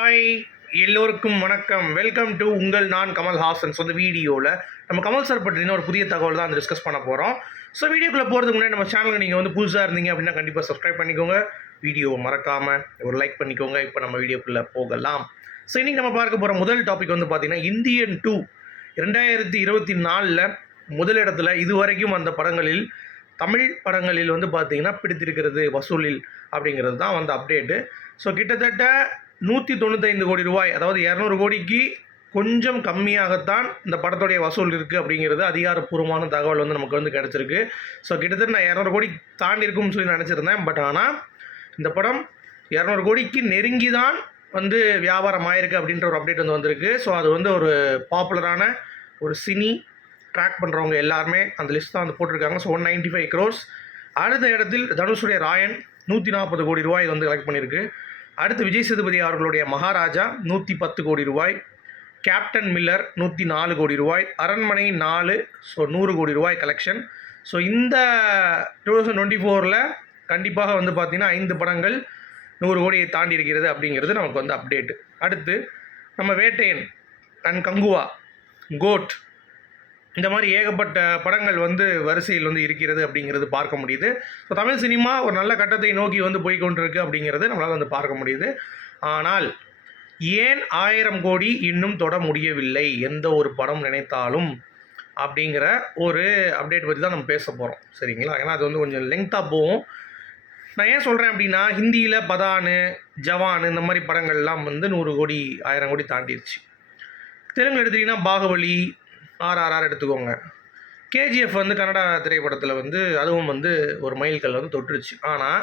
Hi, எல்லோருக்கும் வணக்கம். Welcome to உங்கள் நான் கமல் ஹாசன். ஸோ இந்த வீடியோவில் நம்ம கமல் சார் பற்றின ஒரு புதிய தகவல் தான் டிஸ்கஸ் பண்ண போகிறோம். ஸோ வீடியோக்குள்ளே போகிறதுக்கு முன்னாடி நம்ம சேனலுக்கு நீங்கள் வந்து புதுசாக இருந்தீங்க அப்படின்னா கண்டிப்பாக சப்ஸ்கிரைப் பண்ணிக்கோங்க. வீடியோவை மறக்காமல் ஒரு லைக் பண்ணிக்கோங்க. இப்போ நம்ம வீடியோக்குள்ளே போகலாம். ஸோ இன்றைக்கி நம்ம பார்க்க போகிற முதல் டாபிக் வந்து பார்த்திங்கன்னா இந்தியன் 2 2024 முதலிடத்தில் இதுவரைக்கும் அந்த படங்களில் தமிழ் படங்களில் வந்து பார்த்திங்கன்னா பிடித்திருக்கிறது வசூலில் அப்படிங்கிறது தான் வந்து அப்டேட்டு. ஸோ கிட்டத்தட்ட 195 கோடி ரூபாய், அதாவது 200 கோடிக்கு கொஞ்சம் கம்மியாகத்தான் இந்த படத்துடைய வசூல் இருக்குது அப்படிங்கிறது அதிகாரப்பூர்வமான தகவல் வந்து நமக்கு வந்து கிடச்சிருக்கு. ஸோ கிட்டத்தட்ட நான் 200 கோடி தாண்டி இருக்கும்னு சொல்லி நினச்சிருந்தேன். பட் ஆனால் இந்த படம் 200 கோடிக்கு நெருங்கி தான் வந்து வியாபாரம் ஆயிருக்கு அப்படின்ற ஒரு அப்டேட் வந்து வந்திருக்கு. ஸோ அது வந்து ஒரு பாப்புலரான ஒரு சினி ட்ராக் பண்ணுறவங்க எல்லாருமே அந்த லிஸ்ட் தான் வந்து போட்டிருக்காங்க. So 195 crores. அடுத்த இடத்தில் தனுஷுடைய ராயன் 140 கோடி ரூபாய் வந்து கலெக்ட் பண்ணியிருக்கு. அடுத்து விஜய் சேதுபதி அவர்களுடைய மகாராஜா 110 கோடி ரூபாய், கேப்டன் மில்லர் 104 கோடி ரூபாய், அரண்மனை 4, ஸோ 100 கோடி ரூபாய் கலெக்ஷன். ஸோ இந்த 2024 கண்டிப்பாக வந்து பார்த்திங்கன்னா 5 படங்கள் 100 கோடியை தாண்டி இருக்கிறது அப்படிங்கிறது நமக்கு வந்து அப்டேட்டு. அடுத்து நம்ம வேட்டையன் அண்ட் கங்குவா, கோட், இந்த மாதிரி ஏகப்பட்ட படங்கள் வந்து வரிசையில் வந்து இருக்கிறது அப்படிங்கிறது பார்க்க முடியுது. ஸோ தமிழ் சினிமா ஒரு நல்ல கட்டத்தை நோக்கி வந்து போய்கொண்டிருக்கு அப்படிங்கிறது நம்மளால் வந்து பார்க்க முடியுது. ஆனால் ஏன் 1000 கோடி இன்னும் தொட முடியவில்லை எந்த ஒரு படம் நினைத்தாலும் அப்படிங்கிற ஒரு அப்டேட் பற்றி தான் நம்ம பேச போகிறோம், சரிங்களா? ஏன்னா அது வந்து கொஞ்சம் லெங்க்த்தாக போகும். நான் ஏன் சொல்கிறேன் அப்படின்னா, ஹிந்தியில் பதானு, ஜவான் இந்த மாதிரி படங்கள்லாம் வந்து 100 கோடி 1000 கோடி தாண்டிடுச்சு. தெலுங்கு எடுத்திங்கன்னா பாகுபலி, RRR எடுத்துக்கோங்க. கேஜிஎஃப் வந்து கன்னடா திரைப்படத்தில் வந்து அதுவும் வந்து ஒரு மைல்கல் வந்து தொட்டுருச்சு. ஆனால்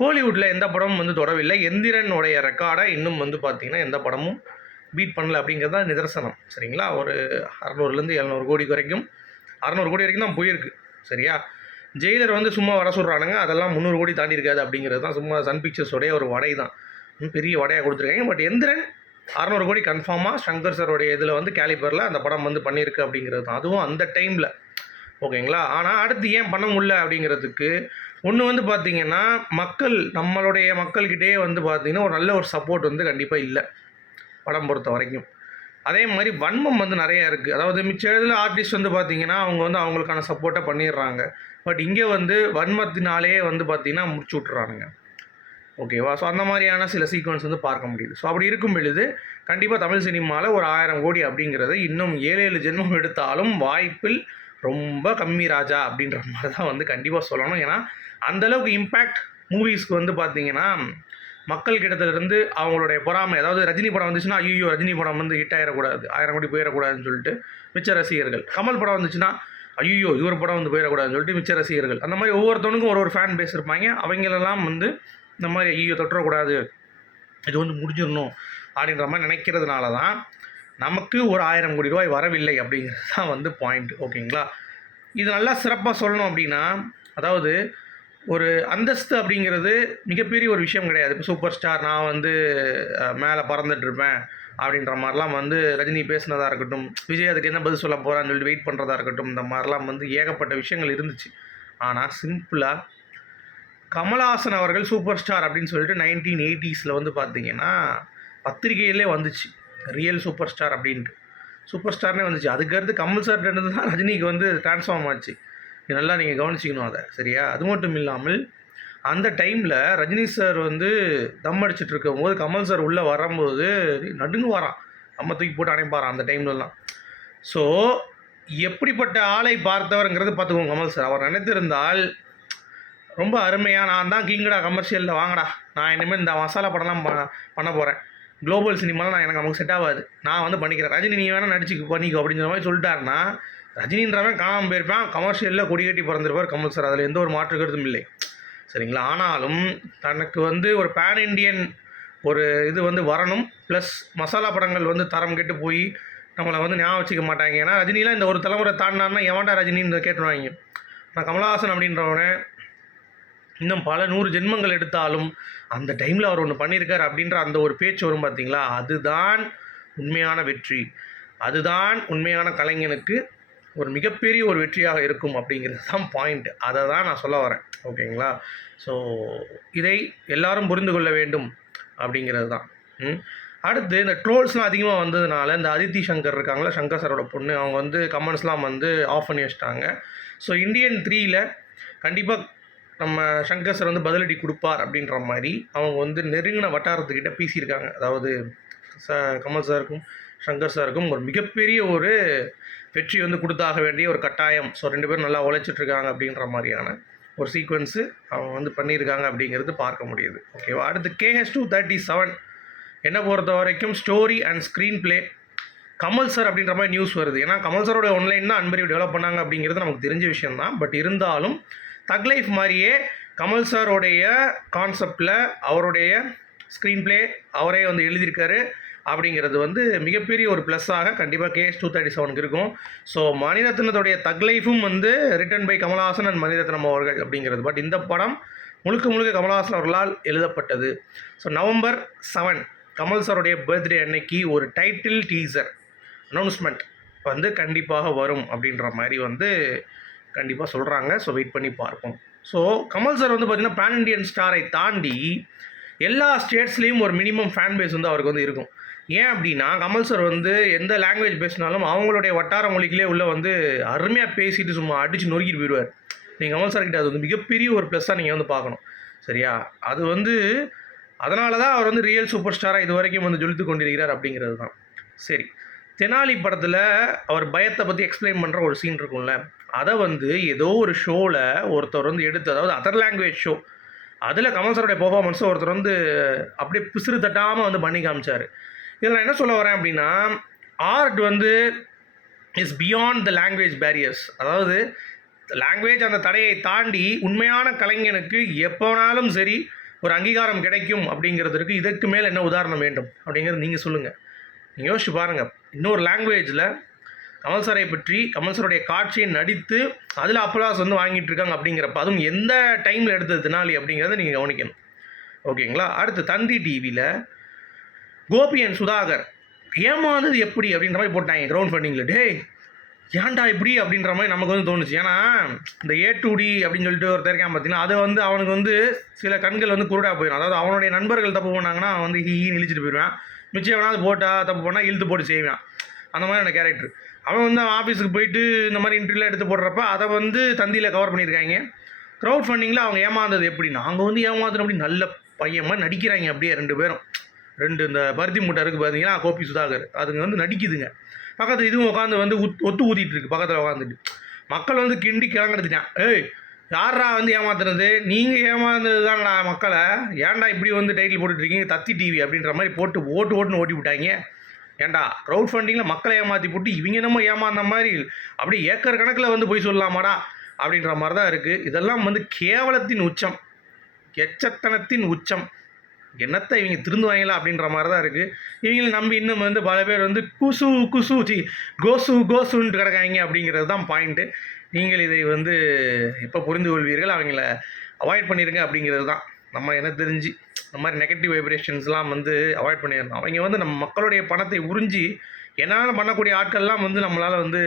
கோலிவுட்டில் எந்த படமும் வந்து தொடவில்லை. எந்திரனுடைய ரெக்கார்டை இன்னும் வந்து பார்த்திங்கன்னா எந்த படமும் பீட் பண்ணல அப்படிங்கிறது தான் நிதர்சனம், சரிங்களா? ஒரு 600 700 கோடி வரைக்கும் 600 கோடி வரைக்கும் தான் போயிருக்கு, சரியா? ஜெயிலர் வந்து சும்மா வர சொல்கிறானுங்க, அதெல்லாம் 300 கோடி தாண்டி இருக்காது அப்படிங்கிறது தான் சும்மா சன் பிக்சர்ஸோடைய ஒரு வடை தான், பெரிய வடையாக கொடுத்துருக்காங்க. பட் எந்திரன் 600 கோடி கன்ஃபார்மாக சங்கர் சரோடைய இதில் வந்து கேலிபரில் அந்த படம் வந்து பண்ணியிருக்கு அப்படிங்கிறது தான், அதுவும் அந்த டைமில், ஓகேங்களா? ஆனால் அடுத்து ஏன் பண்ண முடியல அப்படிங்கிறதுக்கு ஒன்று வந்து பார்த்திங்கன்னா, நம்மளுடைய மக்கள்கிட்டே வந்து பார்த்திங்கன்னா ஒரு நல்ல ஒரு சப்போர்ட் வந்து கண்டிப்பாக இல்லை படம் பொறுத்த வரைக்கும். அதே மாதிரி வன்மம் வந்து நிறையா இருக்குது. அதாவது மிச்ச இதில் ஆர்டிஸ்ட் வந்து பார்த்திங்கன்னா அவங்க வந்து அவங்களுக்கான சப்போர்ட்டை பண்ணிடுறாங்க. பட் இங்கே வந்து வன்மத்தினாலே வந்து பார்த்திங்கன்னா முடிச்சு விட்றானுங்க, ஓகேவா? ஸோ அந்த மாதிரியான சில சீக்வன்ஸ் வந்து பார்க்க முடியுது. ஸோ அப்படி இருக்கும் பொழுது கண்டிப்பாக தமிழ் சினிமாவில் ஒரு 1000 கோடி அப்படிங்கிறது இன்னும் 7 ஜென்மம் எடுத்தாலும் வாய்ப்பில் ரொம்ப கம்மி ராஜா அப்படின்ற மாதிரி தான் வந்து கண்டிப்பாக சொல்லணும். ஏன்னா அந்தளவுக்கு இம்பேக்ட் மூவிஸ்க்கு வந்து பார்த்திங்கன்னா மக்கள் கிட்டத்திலிருந்து அவங்களுடைய பொறாமை, அதாவது ரஜினி படம் வந்துச்சுன்னா ஐயோ ரஜினி படம் வந்து ஹிட் ஆகிடக்கூடாது, 1000 கோடி போயிடக்கூடாதுன்னு சொல்லிட்டு மிச்ச ரசிகர்கள். கமல் படம் வந்துச்சுன்னா ஐயோ இவர் படம் வந்து போயிடக்கூடாதுன்னு சொல்லிட்டு மிச்ச ரசிகர்கள். அந்த மாதிரி ஒவ்வொருத்தவனுக்கும் ஒரு ஃபேன் பேஸ் இருப்பாங்க. அவங்களெல்லாம் வந்து இந்த மாதிரி ஐயோ தொற்றக்கூடாது, இது வந்து முடிஞ்சிடணும் அப்படின்ற மாதிரி நினைக்கிறதுனால தான் நமக்கு ஒரு 1000 கோடி ரூபாய் வரவில்லை அப்படிங்கிறது தான் வந்து பாயிண்ட், ஓகேங்களா? இது நல்லா சிறப்பாக சொல்லணும் அப்படின்னா, அதாவது ஒரு அந்தஸ்து அப்படிங்கிறது மிகப்பெரிய ஒரு விஷயம் கிடையாது. இப்போ சூப்பர் ஸ்டார் நான் வந்து மேலே பறந்துட்டுருப்பேன் அப்படின்ற மாதிரிலாம் வந்து ரஜினி பேசினதாக இருக்கட்டும், விஜய் அதுக்கு என்ன பதில் சொல்ல போகிறான்னு சொல்லிட்டு வெயிட் பண்ணுறதா இருக்கட்டும், இந்த மாதிரிலாம் வந்து ஏகப்பட்ட விஷயங்கள் இருந்துச்சு. ஆனால் சிம்பிளாக கமல்ஹாசன் அவர்கள் சூப்பர் ஸ்டார் அப்படின்னு சொல்லிட்டு 1980s வந்து பார்த்திங்கன்னா பத்திரிகையிலே வந்துச்சு, ரியல் சூப்பர் ஸ்டார் அப்படின்ட்டு சூப்பர் ஸ்டார்னே வந்துச்சு. அதுக்கடுத்து கமல் சார் தான் ரஜினிக்கு வந்து ட்ரான்ஸ்ஃபார்ம் ஆச்சு. இது நல்லா நீங்கள் கவனிச்சிக்கணும் அதை, சரியா? அது மட்டும் இல்லாமல் அந்த டைமில் ரஜினி சார் வந்து தம் அடிச்சுட்டு இருக்கும்போது கமல் சார் உள்ளே வரும்போது நடுங்கு வரான், நம்ம தூக்கி போட்டு அணைப்பாரான் அந்த டைம்லலாம். ஸோ எப்படிப்பட்ட ஆளை பார்த்தவருங்கிறது பார்த்துக்கோங்க கமல் சார். அவர் நினைத்திருந்தால் ரொம்ப அருமையாக நான் தான் கிங்கடா கமர்ஷியலில் வாங்கடா, நான் இனிமேல் இந்த மசாலா படம்லாம் பண்ண போகிறேன், குளோபல் சினிமாலாம் நமக்கு செட் ஆகாது, நான் வந்து பண்ணிக்கிறேன், ரஜினி நீ வேணால் நடிச்சு பண்ணிக்கோ அப்படிங்கிற மாதிரி சொல்லிட்டாருன்னா ரஜினின்றவன் காணாமல் போயிருப்பான், கமர்ஷியலில் கொடி கட்டி பிறந்திருப்பார் கமல் சார், அதில் எந்த ஒரு மாற்று கருத்தும் இல்லை, சரிங்களா? ஆனாலும் தனக்கு வந்து ஒரு பேன் இண்டியன் ஒரு இது வந்து வரணும், ப்ளஸ் மசாலா படங்கள் வந்து தரம் கெட்டு போய் நம்மளை வந்து ஞாபகம் வச்சுக்க மாட்டாங்க. ஏன்னா ரஜினிலாம் இந்த ஒரு தலைமுறை தாண்டினார்னா எவன்டா ரஜினின்னு கேட்டுருவாங்க. நான் கமல்ஹாசன் அப்படின்றவனே இன்னும் பல 100 ஜென்மங்கள் எடுத்தாலும் அந்த டைமில் அவர் ஒன்று பண்ணியிருக்கார் அப்படின்ற அந்த ஒரு பேச்சு வரும் பார்த்தீங்களா, அதுதான் உண்மையான வெற்றி, அதுதான் உண்மையான கலைஞனுக்கு ஒரு மிகப்பெரிய ஒரு வெற்றியாக இருக்கும் அப்படிங்கிறது தான் பாயிண்ட். அதை தான் நான் சொல்ல வரேன், ஓகேங்களா? ஸோ இதை எல்லாரும் புரிந்து கொள்ள வேண்டும் அப்படிங்கிறது தான். அடுத்து இந்த ட்ரோல்ஸ்லாம் அதிகமாக வந்ததுனால இந்த அதித்தி சங்கர் இருக்காங்களா, சங்கர் சாரோட பொண்ணு, அவங்க வந்து கமெண்ட்ஸ்லாம் வந்து ஆஃப் பண்ணி வச்சிட்டாங்க. ஸோ இந்தியன் 3ல் கண்டிப்பாக நம்ம சங்கர் சார் வந்து பதிலடி கொடுப்பார் அப்படின்ற மாதிரி அவங்க வந்து நெருங்கின வட்டாரத்துக்கிட்ட பேசியிருக்காங்க. அதாவது கமல் சாருக்கும் சங்கர் சாருக்கும் ஒரு மிகப்பெரிய ஒரு வெற்றி வந்து கொடுத்தாக வேண்டிய ஒரு கட்டாயம். ஸோ 2 பேரும் நல்லா உழைச்சிட்ருக்காங்க அப்படின்ற மாதிரியான ஒரு சீக்வன்ஸு அவங்க வந்து பண்ணியிருக்காங்க அப்படிங்கிறது பார்க்க முடியுது. ஓகேவா. அடுத்து KH237 என்னை பொறுத்த வரைக்கும் story and screen play Kamal sir அப்படின்ற மாதிரி நியூஸ் வருது. ஏன்னா கமல் சாரோட ஒன்லைன் தான் அன்பறிவு டெவலப் பண்ணாங்க அப்படிங்கிறது நமக்கு தெரிஞ்ச விஷயம் தான். பட் இருந்தாலும் தக் லைஃப் மாதிரியே கமல் சாரோடைய கான்செப்டில் அவருடைய ஸ்க்ரீன் ப்ளே அவரே வந்து எழுதியிருக்காரு அப்படிங்கிறது வந்து மிகப்பெரிய ஒரு ப்ளஸ்ஸாக கண்டிப்பாக KH237 இருக்கும். ஸோ மணிரத்னத்துடைய தக் லைஃபும் வந்து written by Kamal Haasan and Mani Ratnam அவர்கள் அப்படிங்கிறது. பட் இந்த படம் முழுக்க முழுக்க கமல்ஹாசன் அவர்களால் எழுதப்பட்டது. ஸோ November 7 கமல் சாருடைய பர்த்டே அன்னைக்கு ஒரு டைட்டில் டீசர் அனௌன்ஸ்மெண்ட் வந்து கண்டிப்பாக வரும் அப்படின்ற மாதிரி வந்து கண்டிப்பாக சொல்கிறாங்க. ஸோ வெயிட் பண்ணி பார்ப்போம். ஸோ கமல் சார் வந்து பார்த்திங்கன்னா பேன் இண்டியன் ஸ்டாரை தாண்டி எல்லா ஸ்டேட்ஸ்லேயும் ஒரு மினிமம் ஃபேன் பேஸ் வந்து அவருக்கு வந்து இருக்கும். ஏன் அப்படின்னா கமல் சார் வந்து எந்த லாங்குவேஜ் பேசினாலும் அவங்களுடைய வட்டார மொழிகளே உள்ளே வந்து அருமையாக பேசிட்டு சும்மா அடித்து நொறுக்கிட்டு போயிடுவார். நீங்கள் கமல் சார்கிட்ட அது வந்து மிகப்பெரிய ஒரு ப்ளஸ்ஸாக நீங்கள் வந்து பார்க்கணும். சரியா. அது வந்து அதனால தான் அவர் வந்து ரியல் சூப்பர் ஸ்டாராக இது வரைக்கும் வந்து ஜொலித்து கொண்டிருக்கிறார் அப்படிங்கிறது தான். சரி, தெனாலி படத்தில் அவர் பயத்தை பற்றி எக்ஸ்பிளைன் பண்ணுற ஒரு சீன் இருக்கும்ல, அதை வந்து ஏதோ ஒரு ஷோவில் ஒருத்தர் வந்து எடுத்து, அதாவது அதர் லாங்குவேஜ் ஷோ, அதில் கமல் சாருடைய பெர்ஃபார்மன்ஸை ஒருத்தர் வந்து அப்படியே பிசுறு தட்டாமல் வந்து பண்ணி காமிச்சார். இதில் நான் என்ன சொல்ல வரேன் அப்படின்னா, ஆர்ட் வந்து is beyond the language barriers. அதாவது லாங்குவேஜ் அந்த தடையை தாண்டி உண்மையான கலைஞனுக்கு எப்போனாலும் சரி ஒரு அங்கீகாரம் கிடைக்கும் அப்படிங்கிறதுக்கு இதற்கு மேல் என்ன உதாரணம் வேண்டும் அப்படிங்கிறது நீங்கள் சொல்லுங்கள். நீங்கள் யோசிச்சு பாருங்கள். இன்னொரு லாங்குவேஜில் கமல் சாரை பற்றி கமல் சாருடைய காட்சியை நடித்து அதில் அப்ளாஸ் வந்து வாங்கிட்டு இருக்காங்க அப்படிங்கிறப்ப, அதுவும் எந்த டைமில் எடுத்தது தெனாலி அப்படிங்கிறத நீங்கள் கவனிக்கணும். ஓகேங்களா. அடுத்து தந்தி டிவியில் கோபி அண்ட் சுதாகர் ஏமாந்தது எப்படி அப்படின்ற மாதிரி போட்டாங்க க்ரௌண்ட் ஃபண்டிங்கில். டே ஏன்டா இப்படி அப்படின்ற மாதிரி நமக்கு வந்து தோணுச்சு. ஏன்னா இந்த A2D அப்படின்னு சொல்லிட்டு ஒருத்தர் இருக்கான் பார்த்தீங்கன்னா, அதை வந்து அவனுக்கு வந்து சில கண்கள் வந்து குருடாக போயிடும். அதாவது அவனுடைய நண்பர்கள் தப்பு பண்ணாங்கன்னா அவன் வந்து இழிச்சிட்டு போயிடுவான். மிச்சம் எவனாவது போட்டால் தப்பு பண்ணால் இழுத்து போட்டு செய்வான். அந்த மாதிரியான கேரக்டர். அவன் வந்து ஆஃபீஸுக்கு போயிட்டு இந்த மாதிரி இன்டர்வியூலாம் எடுத்து போடுறப்ப அதை வந்து தந்தியில் கவர் பண்ணியிருக்காங்க. க்ரௌட் ஃபண்டிங்கில் அவங்க ஏமாந்தது எப்படி, நாங்கள் வந்து ஏமாந்தோம் அப்படி நல்ல பையன் மாதிரி நடிக்கிறாங்க. அப்படியே 2 பேரும் இந்த பருத்தி மூட்டை இருக்குது பார்த்தீங்கன்னா, கோபி சுதாகர், அதுங்க வந்து நடிக்குதுங்க. பக்கத்தில் இதுவும் உட்காந்து வந்து ஒத்து ஊதிட்டு இருக்கு பக்கத்தில் உட்காந்துட்டு. மக்கள் வந்து கிண்டி கிளங்கெடுத்துட்டான். ஏய் யாரா வந்து ஏமாத்துறது, நீங்கள் ஏமாந்தது தான்டா மக்களை, ஏன்டா இப்படி வந்து டைட்டில் போட்டுட்ருக்கீங்க தத்தி டிவி அப்படின்ற மாதிரி போட்டு ஓட்டுன்னு ஓட்டி விட்டாங்க. ஏன்டா க்ரௌட் ஃபண்டிங்கில் மக்களை ஏமாற்றி போட்டு இவங்க என்னமோ ஏமாந்த மாதிரி அப்படி ஏக்கர் கணக்கில் வந்து போய் சொல்லலாமாடா அப்படின்ற மாதிரி தான் இருக்குது. இதெல்லாம் வந்து கேவலத்தின் உச்சம், எச்சத்தனத்தின் உச்சம். என்னத்தை இவங்க திருந்துவாங்களா அப்படின்ற மாதிரி தான் இருக்குது. இவங்களை நம்பி இன்னும் வந்து பல பேர் வந்து கோசுன்ட்டு கிடக்காங்க அப்படிங்கிறது தான் பாயிண்ட்டு. நீங்கள் இதை வந்து எப்போ புரிந்து கொள்வீர்கள், அவங்கள அவாய்ட் பண்ணிடுங்க அப்படிங்கிறது தான். நம்ம எனக்கு தெரிஞ்சு இந்த மாதிரி நெகட்டிவ் வைப்ரேஷன்ஸ்லாம் வந்து அவாய்ட் பண்ணிடணும். அவங்க வந்து நம்ம மக்களுடைய பணத்தை உறிஞ்சி என்னால் பண்ணக்கூடிய ஆட்கள்லாம் வந்து நம்மளால் வந்து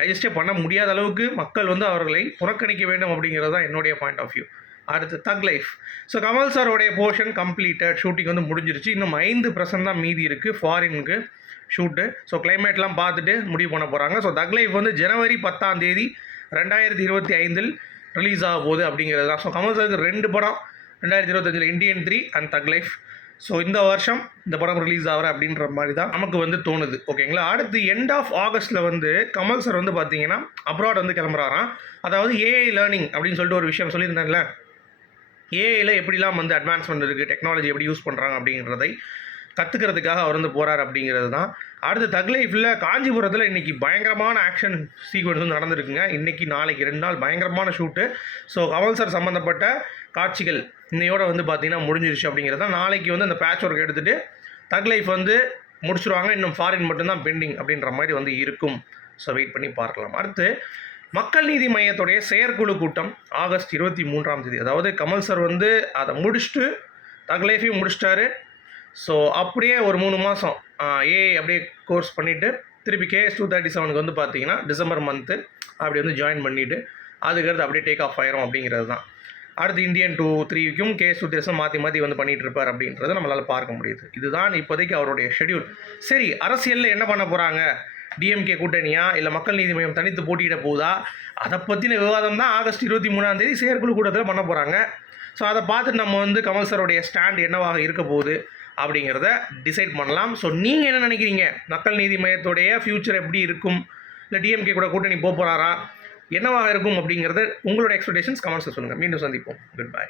டைஜஸ்டே பண்ண முடியாத அளவுக்கு மக்கள் வந்து அவர்களை புறக்கணிக்க வேண்டும் அப்படிங்கிறது தான் என்னுடைய பாயிண்ட் ஆஃப் வியூ. அடுத்து தக் லைஃப். ஸோ கமல் சாரோடைய போர்ஷன் கம்ப்ளீட்டட், ஷூட்டிங் வந்து முடிஞ்சிருச்சு. இன்னும் 5% தான் மீதி இருக்குது ஃபாரினுக்கு ஷூட்டு. ஸோ கிளைமேட்லாம் பார்த்துட்டு முடிவு பண்ண போகிறாங்க. ஸோ தக் லைஃப் வந்து January 10 2025 ரிலீஸ் ஆக போகுது அப்படிங்கிறது தான். ஸோ கமல் சாருக்கு 2 படம் 2025 இந்தியன் 3 அண்ட் தக் லைஃப். ஸோ இந்த வருஷம் இந்த படம் ரிலீஸ் ஆகிற அப்படின்ற மாதிரி தான் நமக்கு வந்து தோணுது. ஓகேங்களா. அடுத்து எண்ட் ஆஃப் ஆகஸ்ட்டில் வந்து கமல் சார் வந்து பார்த்தீங்கன்னா அப்ராட் வந்து கிளம்புறாராம். அதாவது AI லேர்னிங் அப்படின்னு சொல்லிட்டு ஒரு விஷயம் சொல்லியிருந்தேன்ல, ஏஐயில் எப்படிலாம் வந்து அட்வான்ஸ்மெண்ட் இருக்குது, டெக்னாலஜி எப்படி யூஸ் பண்ணுறாங்க அப்படிங்கிறதை கற்றுக்கிறதுக்காக அவர் வந்து போகிறார் அப்படிங்கிறது தான். அடுத்து தக் லைஃப்பில் காஞ்சிபுரத்தில் இன்றைக்கி பயங்கரமான ஆக்ஷன் சீக்வன்ஸ் வந்து நடந்துருக்குங்க. இன்றைக்கி நாளைக்கு 2 நாள் பயங்கரமான ஷூட்டு. ஸோ கமல் சார் சம்மந்தப்பட்ட காட்சிகள் இன்னையோட வந்து பார்த்திங்கன்னா முடிஞ்சிருச்சு அப்படிங்கிறது தான். நாளைக்கு வந்து அந்த பேட்ச் ஒர்க் எடுத்துகிட்டு தக் லைஃப் வந்து முடிச்சுருவாங்க. இன்னும் ஃபாரின் மட்டும்தான் பெண்டிங் அப்படின்ற மாதிரி வந்து இருக்கும். ஸோ வெயிட் பண்ணி பார்க்கலாம். அடுத்து மக்கள் நீதி மையத்துடைய செயற்குழு கூட்டம் ஆகஸ்ட் 23 அதாவது கமல் சார் வந்து அதை முடிச்சுட்டு தக் லைஃபையும் முடிச்சிட்டாரு. ஸோ அப்படியே ஒரு 3 மாதம் ஏஐ அப்படியே கோர்ஸ் பண்ணிவிட்டு திருப்பி KH237 வந்து பார்த்தீங்கன்னா டிசம்பர் மந்த்து அப்படி வந்து ஜாயின் பண்ணிவிட்டு அதுக்கடுத்து அப்படியே டேக் ஆஃப் ஆயிரும் அப்படிங்கிறது தான். அடுத்து இந்தியன் 2-3க்கும் கே சுதேசன் மாற்றி மாற்றி வந்து பண்ணிகிட்டு இருப்பார் அப்படின்றத நம்மளால் பார்க்க முடியுது. இதுதான் இப்போதைக்கு அவருடைய ஷெட்யூல். சரி, அரசியலில் என்ன பண்ண போகிறாங்க? டிஎம்கே கூட்டணியா இல்லை மக்கள் நீதி மையம் தனித்து போட்டியிட போகுதா? அதை பற்றின விவாதம் தான் ஆகஸ்ட் 23 செயற்குழு கூட்டத்தில் பண்ண போகிறாங்க. ஸோ அதை பார்த்துட்டு நம்ம வந்து கமல் சாருடைய ஸ்டாண்ட் என்னவாக இருக்க போகுது அப்படிங்கிறத டிசைட் பண்ணலாம். ஸோ நீங்கள் என்ன நினைக்கிறீங்க? மக்கள் நீதி மையத்துடைய ஃப்யூச்சர் எப்படி இருக்கும்? இல்லை டிஎம்கே கூட கூட்டணி போகிறாரா? என்னவாக இருக்கும் அப்படிங்கிறத உங்களோட எக்ஸ்பெக்டேஷன்ஸ் கமெண்ட்ஸில் சொல்லுங்கள். மீண்டும் சந்திப்போம். Good bye.